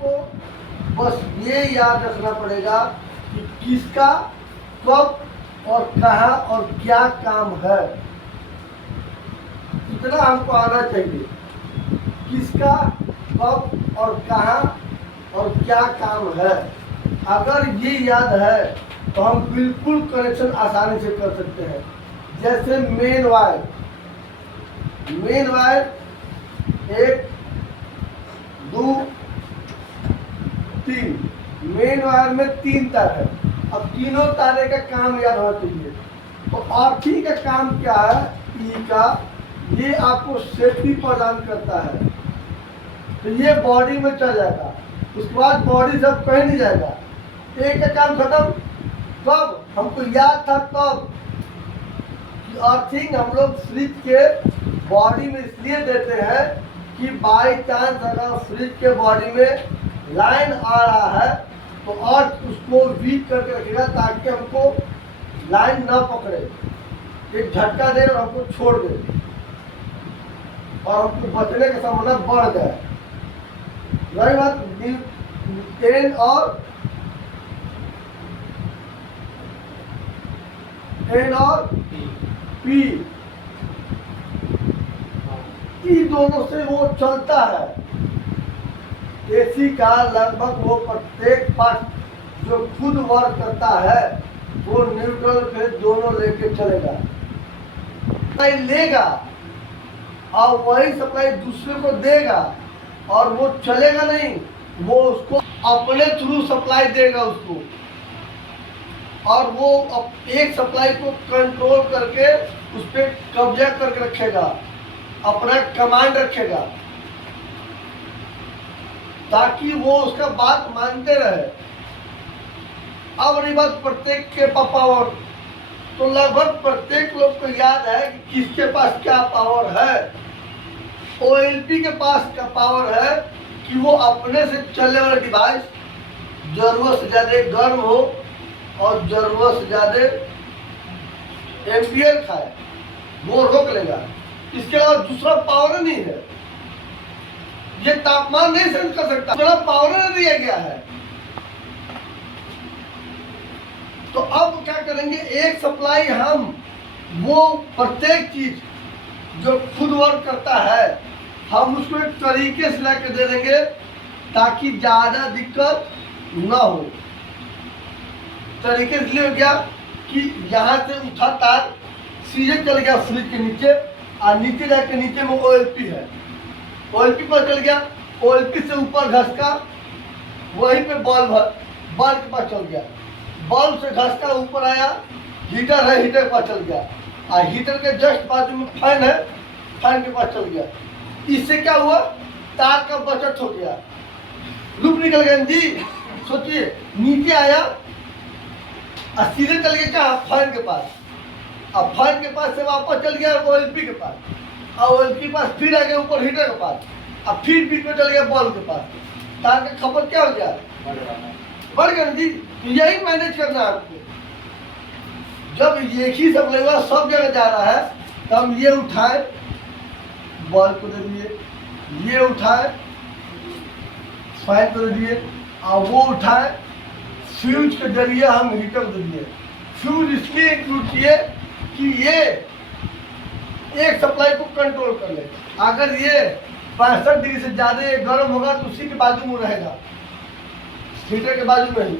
हमको बस ये याद रखना पड़ेगा कि किसका कब और कहाँ और क्या काम है, इतना हमको आना चाहिए। किसका कब और कहाँ और क्या काम है, अगर ये याद है तो हम बिल्कुल कनेक्शन आसानी से कर सकते हैं। जैसे मेन वायर 1 2 3, मेन वायर में 3 तार है। अब तीनों तारे का काम याद होना चाहिए। तो आरती का काम क्या है, ई का, ये आपको सेफ्टी प्रदान करता है। तो ये बॉडी में चल जाएगा, उसके बाद बॉडी सब कहीं नहीं जाएगा। एक का काम खत्म। कब हमको याद था तब कि अर्थिंग हम लोग फ्रिज के बॉडी में इसलिए देते हैं कि बाई चांस अगर फ्रिज के बॉडी में लाइन आ रहा है तो अर्थ उसको वीक करके रखेगा ताकि हमको लाइन ना पकड़े, एक झटका दे और हमको छोड़ दे और हमको बचने की संभावना बढ़ जाए। रही बात एन और पी, ई दोनों से वो चलता है। एसी का लगभग वो प्रत्येक पार्ट जो खुद वर्क करता है वो न्यूट्रल पे दोनों लेके चलेगा, सप्लाई लेगा और वही सप्लाई दूसरे को देगा और वो चलेगा नहीं, वो उसको अपने थ्रू सप्लाई देगा उसको, और वो एक सप्लाई को कंट्रोल करके उस पर कब्जा करके रखेगा, अपना कमांड रखेगा ताकि वो उसका बात मानते रहे। अब रही बात प्रत्येक के पावर, तो लगभग प्रत्येक लोग को याद है कि किसके पास क्या पावर है। ओएलपी के पास क्या पावर है कि वो अपने से चलने वाला डिवाइस जरूरत से ज़्यादा गर्म हो और जरूरत से ज़्यादा एम्पियर खाए, वो रोक लेगा। इसके अलावा दूसरा पावर नहीं है, ये तापमान नहीं सेंस कर सकता, दूसरा पावर नहीं दिया गया है। तो अब क्या करेंगे, एक सप्लाई हम वो प्रत्येक चीज जो खुद वर्क करता है हम उसको एक तरीके से लेकर दे देंगे ताकि ज्यादा दिक्कत ना हो। तरीके से हो गया कि यहाँ से उठा तार सीधे चल गया फ्रिज के नीचे और नीचे जाके नीचे में ओएलपी है, ओएलपी पर चल गया, ओएलपी से ऊपर घसका वहीं पे बल्ब के पास चल गया, बल्ब से घसका ऊपर आया, हीटर है हीटर के पास चल गया और हीटर के जस्ट बाजू में फैन है, फैन के पास चल गया। इससे क्या हुआ, तार का बचत हो गया, लूप निकल गया जी। सोचिए नीचे आया और सीधे चल गया कहाँ, फैन के पास, अब फैन के पास से वापस चल गया ओएलपी के पास, और ओएलपी के पास फिर आ गया ऊपर हीटर के पास, अब फिर बीच में चल गया बल्ब के पास। तार का खपत क्या हो गया, बढ़ गया जी। तो यही मैनेज करना है आपको। जब एक ही सप्लाई वाला सब जगह जा रहा है तो हम ये उठाए बल्ब को दे दिए, ये उठाए फैन को दे दिए, और वो उठाए फ्यूज के जरिए हम हीटर दे दिए। फ्यूज इसलिए इंक्लूड किए कि ये एक सप्लाई को कंट्रोल कर ले। अगर ये 65 डिग्री से ज़्यादा ये गर्म होगा तो उसी के बाजू में रहेगा, हीटर के बाजू में ही।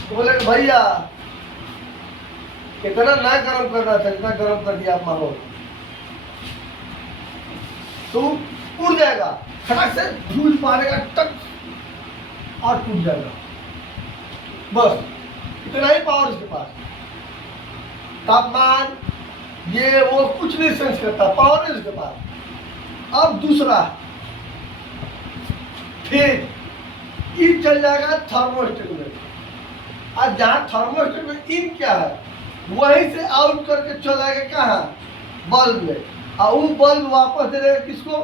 तो बोले भैया इतना ना गर्म करना था, इतना गर्म कर दिया आप माहौल, तो उड़ जाएगा, खटक से धूल मारेगा टक और टूट जाएगा। बस इतना ही पावर इसके पास। तापमान ये वो कुछ नहीं सेंस करता, पावर है इसके पास। अब दूसरा फिर इन चल जाएगा थर्मोस्टेट में, और जहाँ थर्मोस्टेट में इन क्या है वहीं से आउट करके चल जाएगा कहाँ, बल्ब में, और वो बल्ब वापस दे देगा किसको,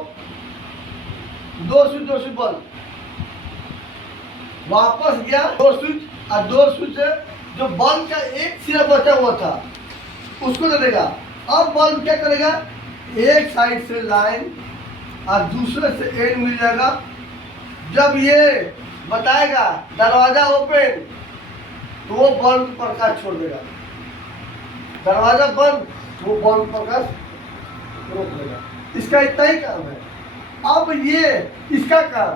दो स्विच बल्ब वापस गया, दो स्विच, और दो स्विच से जो बल्ब का एक सिरा बचा हुआ था उसको दे देगा। अब बल्ब क्या करेगा, एक साइड से लाइन और दूसरे से एंड मिल जाएगा, जब ये बताएगा दरवाजा ओपन तो वो बल्ब प्रकाश छोड़ देगा, दरवाजा बंद वो बल्ब प्रकाश रोक देगा। इसका इतना ही काम है। अब ये इसका काम,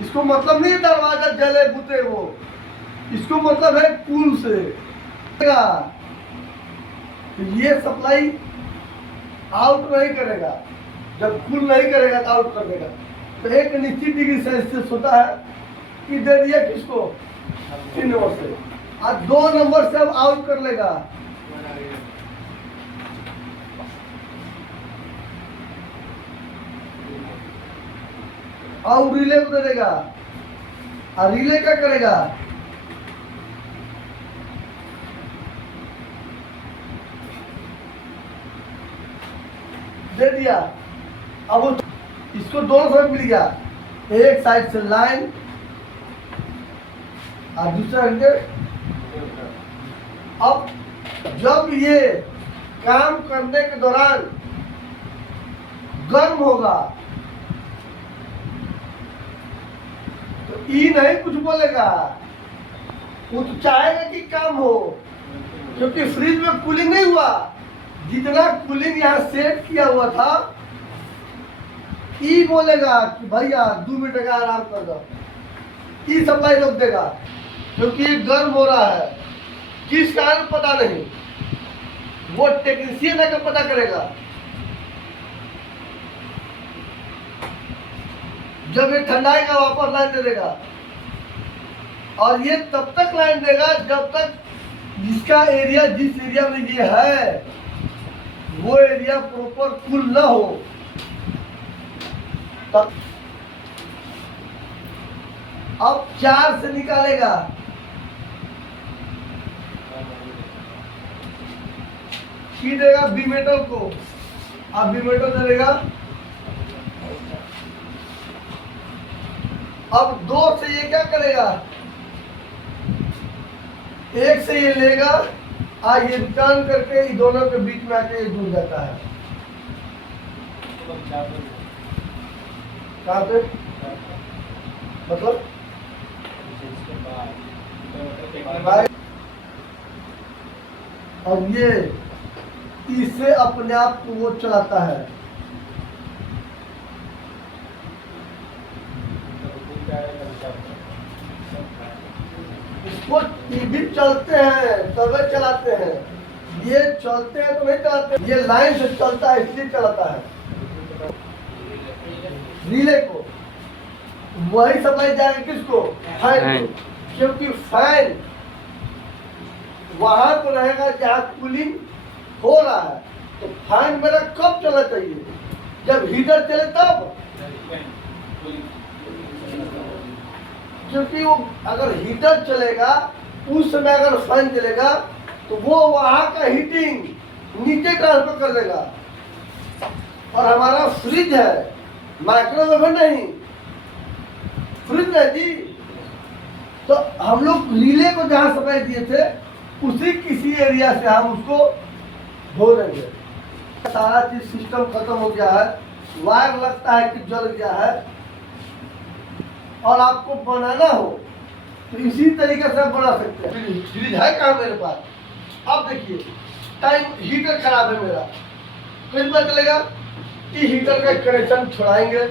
इसको मतलब नहीं दरवाजा जले बुते वो, इसको मतलब है कूल से तो ये सप्लाई आउट नहीं करेगा, जब कूल नहीं करेगा तो आउट कर देगा। तो एक निश्चित डिग्री सेल्सियस होता है कि दे दिया किसको 3 नंबर से, और 2 नंबर से अब आउट कर लेगा। और रिले को दे देगा, और रिले क्या करेगा, दे दिया। अब वो इसको दोनों साइड मिल गया, एक साइड से लाइन और दूसरा अब जब ये काम करने के दौरान गर्म होगा तो ई नहीं कुछ बोलेगा, वो तो चाहेगा कि काम हो, क्योंकि फ्रिज में कूलिंग नहीं हुआ। जितना कूलिंग यहाँ सेट किया हुआ था, ई बोलेगा कि भैया 2 मिनट का आराम कर दो, ई सप्लाई रोक देगा, क्योंकि ये गर्म हो रहा है। किस कारण पता नहीं, वो टेक्नीशियन है, पता करेगा। जब ये ठंडाएगा वापस लाइन दे देगा, और ये तब तक लाइन देगा जब तक जिसका एरिया, जिस एरिया में ये है वो एरिया प्रॉपर कूल ना हो। तब अब 4 से निकालेगा, की देगा बीमेटल को, अब बीमेटल दे देगा। अब 2 से ये क्या करेगा, 1 से ये लेगा, ये रिटर्न करके इन दोनों के बीच में आके ये जुड़ जाता है। कहाँ पे मतलब और ये इससे अपने आप को वो चलाता है। इसको टीवी चलते हैं तबे चलाते हैं, ये चलते हैं तो नहीं चलाते, ये लाइन से चलता है इसलिए चलाता है। रिले को वही सप्लाई जाएगा किसको, फैन को, क्योंकि फैन वहां पर रहेगा जहाँ कूलिंग हो रहा है। तो फैन मेरा कब चलना चाहिए, जब हीटर चले तब, क्योंकि वो अगर हीटर चलेगा उस समय अगर फैन चलेगा तो वो वहां का हीटिंग नीचे ट्रांसफर कर देगा। और हमारा फ्रिज है, माइक्रोवेव नहीं, फ्रिज है जी। तो हम लोग रिले को जहाँ सप्लाई दिए थे उसी किसी एरिया से हम उसको धो देंगे। सारा चीज सिस्टम खत्म हो गया है, वायर लगता है कि जल गया है, और आपको बनाना हो तो इसी तरीके से आप बना सकते हैं। फ्रिज है कहाँ मेरे पास, अब देखिए टाइम, हीटर खराब है मेरा, फिर पता चलेगा कि हीटर का कनेक्शन छुड़ाएंगे।